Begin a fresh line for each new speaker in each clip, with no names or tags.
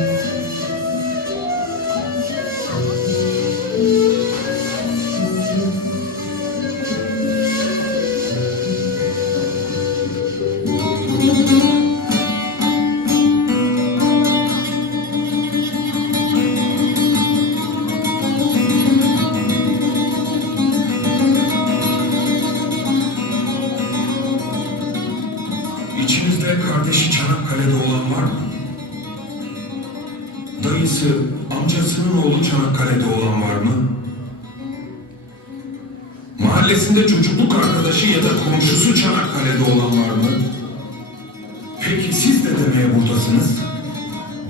Thank you.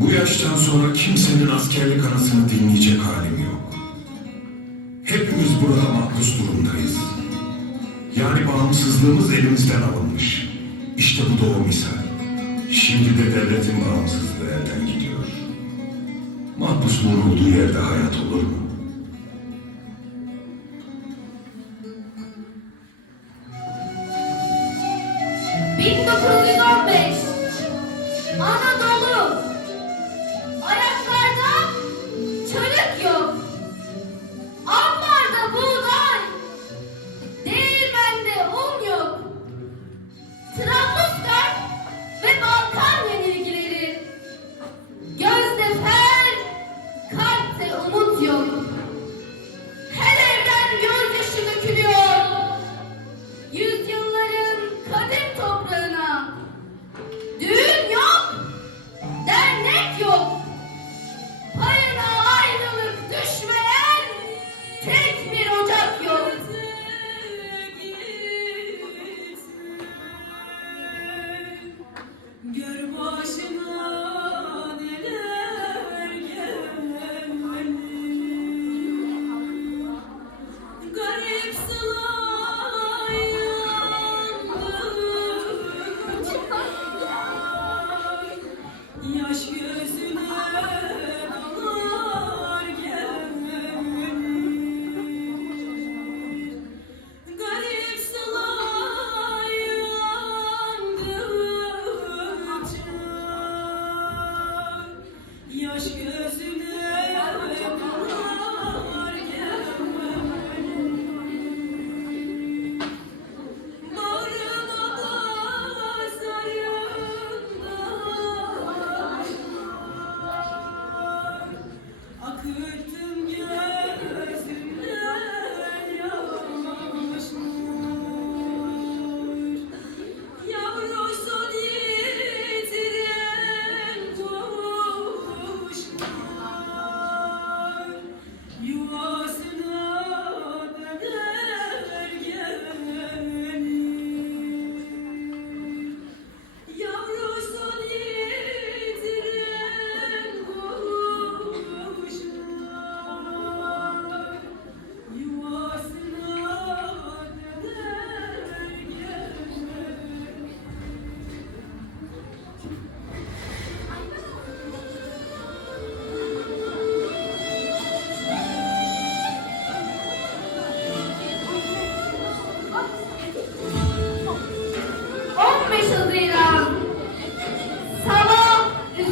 Bu yaştan sonra kimsenin askerlik anasını dinleyecek halim yok. Hepimiz burada mahpus durumdayız. Yani bağımsızlığımız elimizden alınmış. İşte bu da o. Şimdi de devletin bağımsızlığı elden gidiyor. Mahpus vurulduğu yerde hayat olur mu?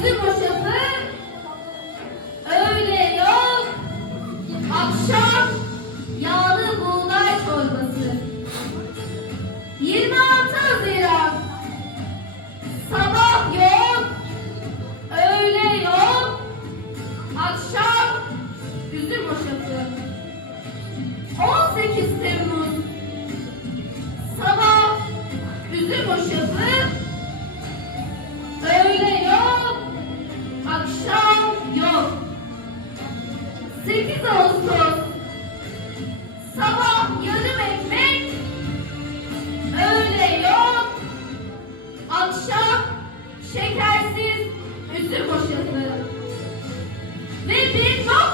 зиму şekersiz üzüm poşeti ve bir çok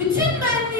Bütün benliği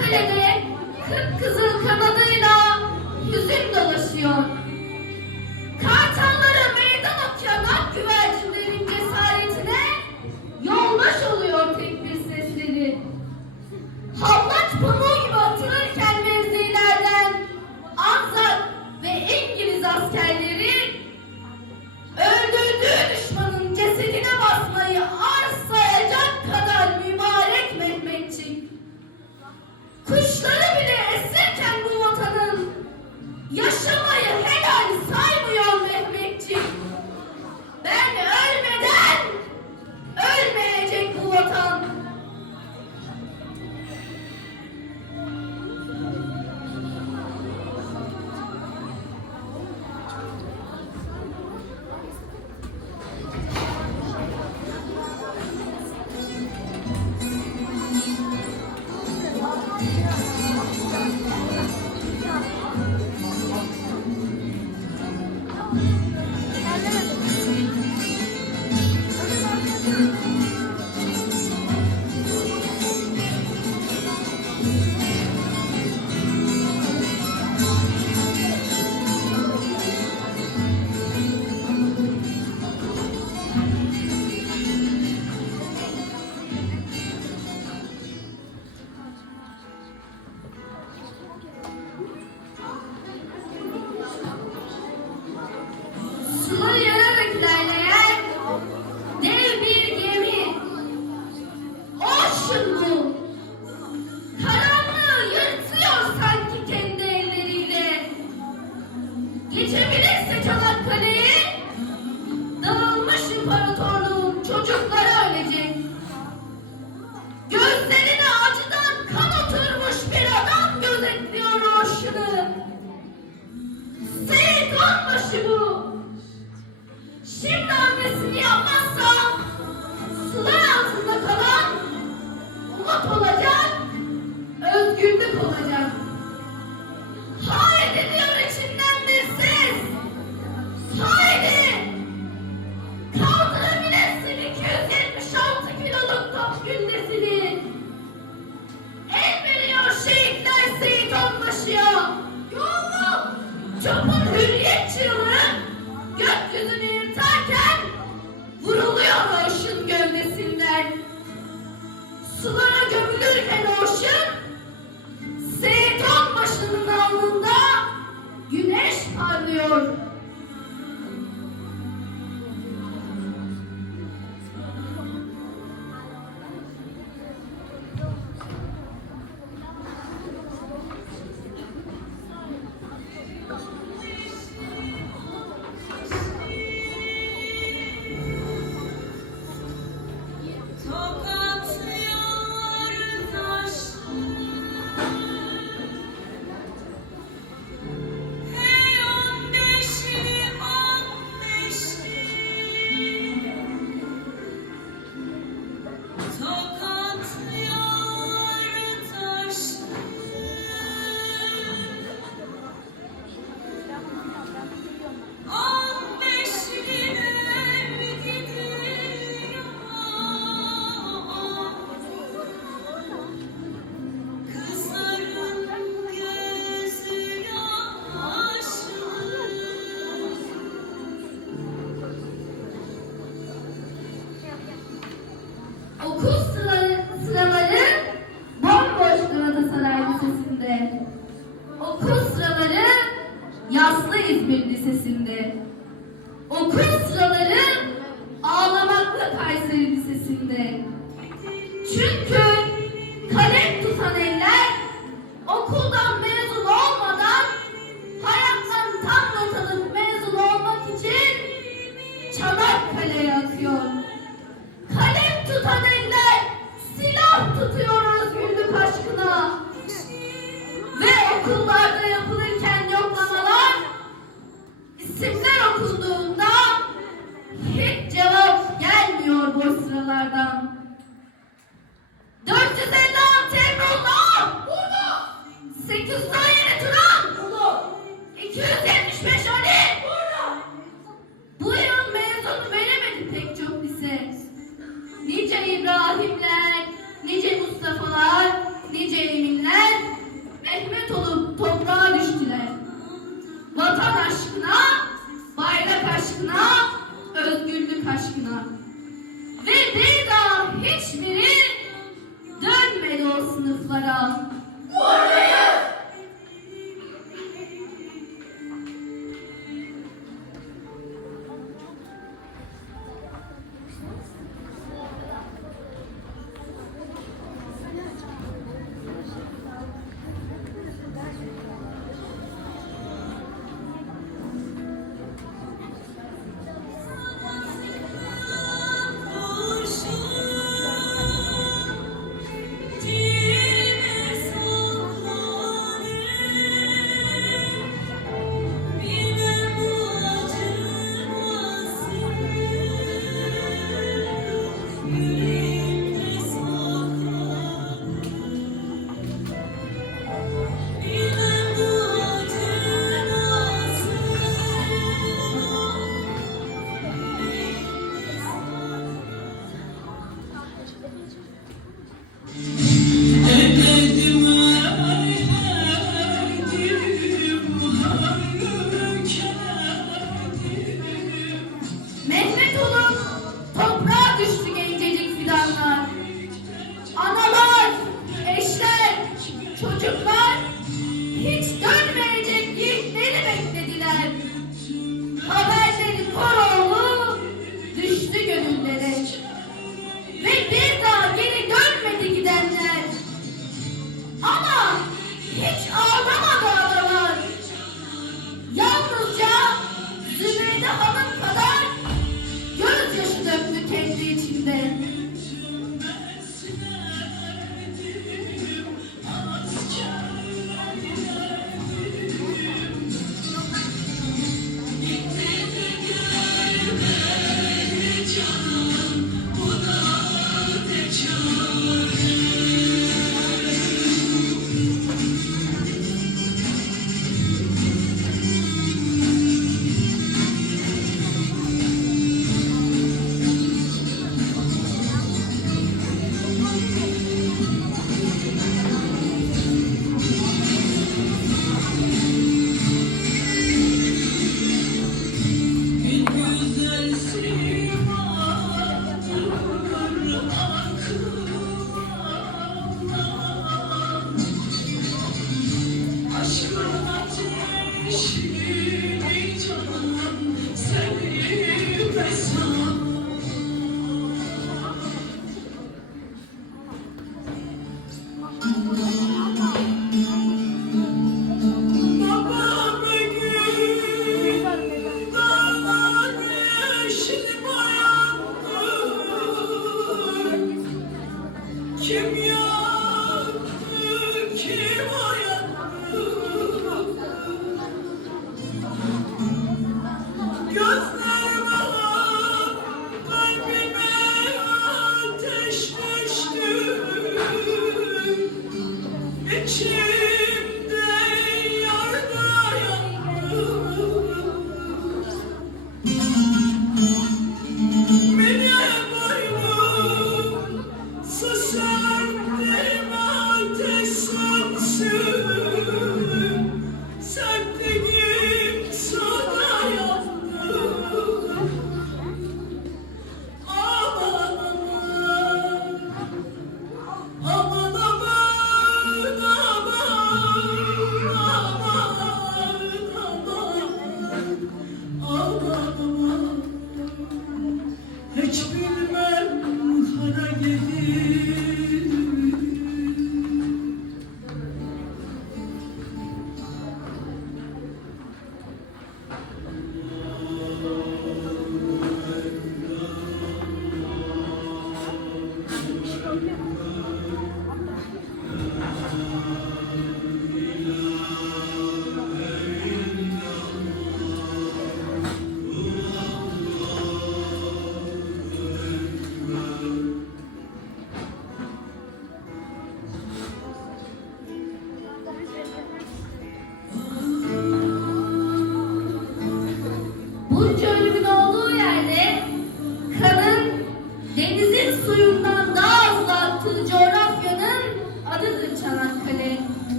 Çanakkale'de kıpkızıl kanadıyla yüzüm dolaşıyor. değil de hiçbiri dönmedi o sınıflara.